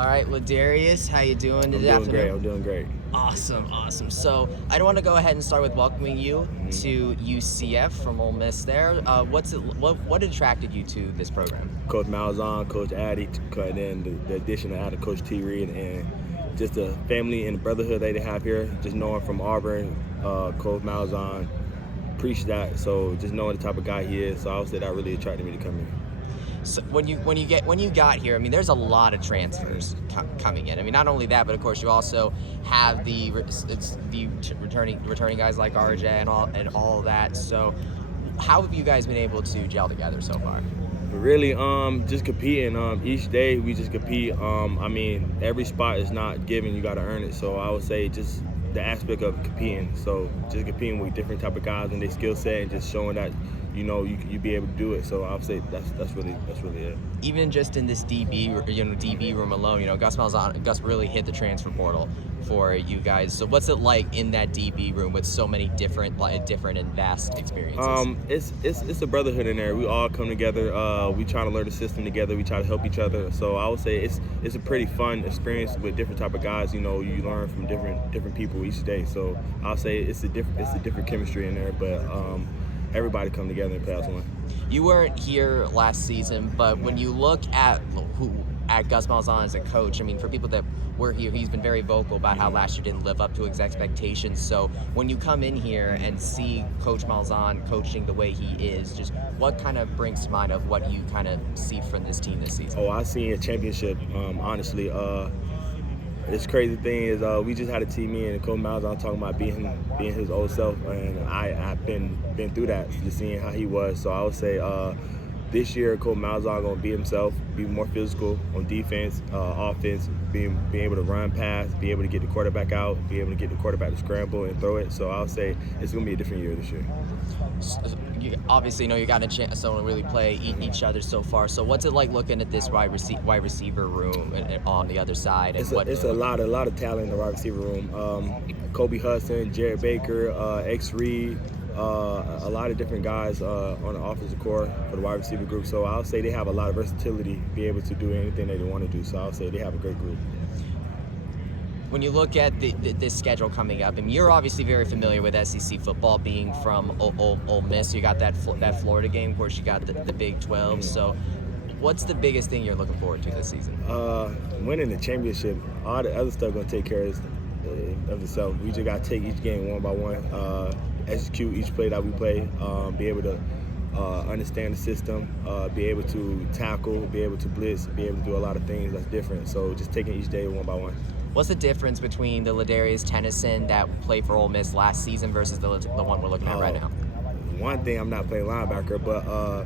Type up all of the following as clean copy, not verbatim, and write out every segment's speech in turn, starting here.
All right, Ladarius, how you doing this afternoon? I'm doing great. Awesome. So I want to go ahead and start with welcoming you to UCF from Ole Miss. What attracted you to this program? Coach Malzahn, Coach Addy, and then the addition of Coach T. Reed, and just the family and the brotherhood they have here. Just knowing from Auburn, Coach Malzahn preached that. So just knowing the type of guy he is, so I would say that really attracted me to come here. So when you got here, I mean, there's a lot of transfers coming in. I mean, not only that, but of course you also have the returning guys like RJ and all that. So how have you guys been able to gel together so far? Really, just competing. Each day we just compete. I mean, every spot is not given; you got to earn it. So I would say just the aspect of competing. So just competing with different type of guys and their skill set, and just showing that you be able to do it. So I would say that's really it. Even just in this DB room alone, Gus really hit the transfer portal for you guys. So what's it like in that DB room with so many different and vast experiences? It's a brotherhood in there. We all come together. We try to learn the system together. We try to help each other. So I would say it's a pretty fun experience with different type of guys. You learn from different people each day. So I'll say it's a different chemistry in there. But everybody come together and play as one. You weren't here last season, but when you look at Gus Malzahn as a coach, I mean, for people that were here, he's been very vocal about how last year didn't live up to his expectations. So when you come in here and see Coach Malzahn coaching the way he is, just what kind of brings to mind of what you kind of see from this team this season? Oh, I see a championship, honestly. This crazy thing is we just had a team in and Coach Malzahn talking about being his old self, and I've been through that, just seeing how he was. So I would say this year Coach Malzahn gonna be himself, be more physical on defense, offense, being able to run pass, be able to get the quarterback out, be able to get the quarterback to scramble and throw it. So I would say it's gonna be a different year this year. You obviously know you got a chance to really play each other so far. So what's it like looking at this wide receiver room on the other side? It's a lot of talent in the wide receiver room. Kobe Hudson, Jared Baker, X Reed, a lot of different guys on the offensive core for the wide receiver group. So I'll say they have a lot of versatility, be able to do anything they want to do. So I'll say they have a great group. When you look at this schedule coming up, and you're obviously very familiar with SEC football, being from Ole Miss, you got that Florida game. Of course, you got the Big 12. Mm-hmm. So, what's the biggest thing you're looking forward to this season? Winning the championship. All the other stuff gonna take care of itself. We just gotta take each game one by one, execute each play that we play, be able to understand the system, be able to tackle, be able to blitz, be able to do a lot of things that's different. So just taking each day one by one. What's the difference between the Ladarius Tennison that played for Ole Miss last season versus the one we're looking at right now? One thing, I'm not playing linebacker, but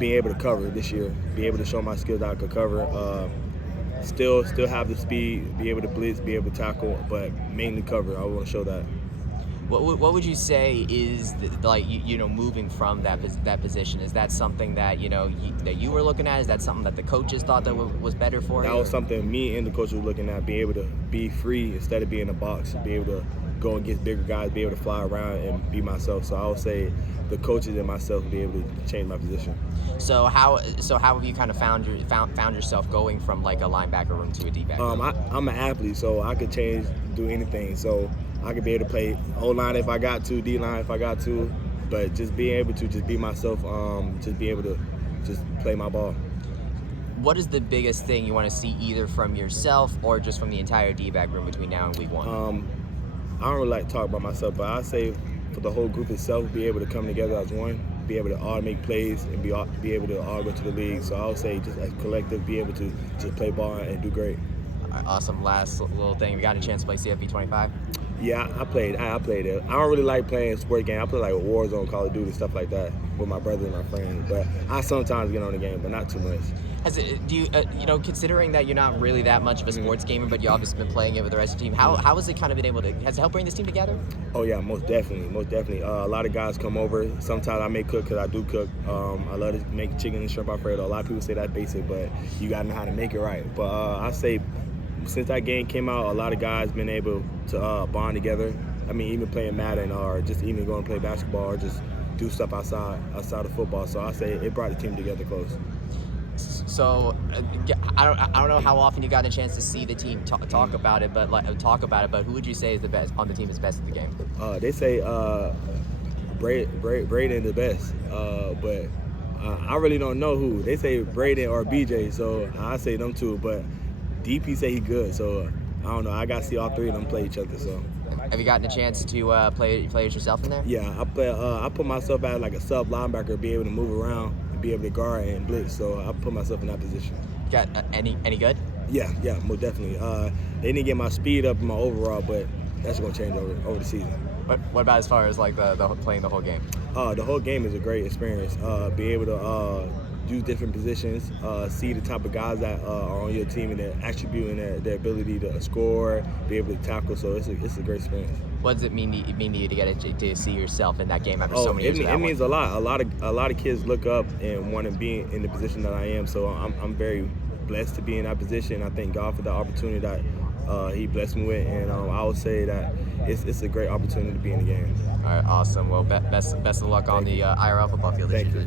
being able to cover this year, be able to show my skills that I could cover, still have the speed, be able to blitz, be able to tackle, but mainly cover. I want to show that. What would you say is moving from that position? Is that something that that you were looking at? Is that something that the coaches thought that was better for you? That was something me and the coach were looking at. Be able to be free instead of being in a box. Be able to go against bigger guys. Be able to fly around and be myself. So I would say the coaches and myself be able to change my position. So how have you kind of found yourself going from like a linebacker room to a D-back room? I'm an athlete, so I could do anything. So I could be able to play O-line if I got to, D-line if I got to, but just being able to just be myself, just be able to just play my ball. What is the biggest thing you want to see either from yourself or just from the entire D-back room between now and week one? I don't really like to talk about myself, but I say for the whole group itself, be able to come together as one, be able to all make plays and be able to all go to the league. So I would say just as a collective, be able to just play ball and do great. All right, awesome. Last little thing, we got a chance to play CFB 25? Yeah, I played it. I don't really like playing sport games. I play like Warzone, Call of Duty, stuff like that with my brother and my friends. But I sometimes get on the game, but not too much. Considering that you're not really that much of a sports gamer, but you've obviously been playing it with the rest of the team, how has it kind of been able to, has it helped bring this team together? Oh yeah, most definitely. A lot of guys come over. Sometimes I may cook because I do cook. I love to make chicken and shrimp Alfredo. A lot of people say that's basic, but you gotta know how to make it right. But I say, since that game came out, a lot of guys been able to bond together. I mean, even playing Madden or just even going to play basketball or just do stuff outside of football. So I say it brought the team together close. So I don't know how often you got a chance to see the team talk about it, but But who would you say is the best on the team is best at the game? They say Braden the best, but I really don't know who. They say Braden or BJ, so I say them two. But DP say he good, so I don't know. I got to see all three of them play each other. So. Have you gotten a chance to play it yourself in there? Yeah, I put myself as like a sub linebacker, be able to move around, be able to guard and blitz. So I put myself in that position. Got any good? Yeah, most definitely. They didn't get my speed up in my overall, but that's gonna change over the season. What about as far as like the playing the whole game? The whole game is a great experience. Be able to use different positions, see the type of guys that are on your team and their attribute and their ability to score, be able to tackle. So it's a great experience. What does it mean to you to get to see yourself in that game after so many years? It means a lot. A lot of kids look up and want to be in the position that I am. So I'm very blessed to be in that position. I thank God for the opportunity that he blessed me with, and I would say that it's a great opportunity to be in the game. All right, awesome. Well, best of luck on the IRL football field. Thank you.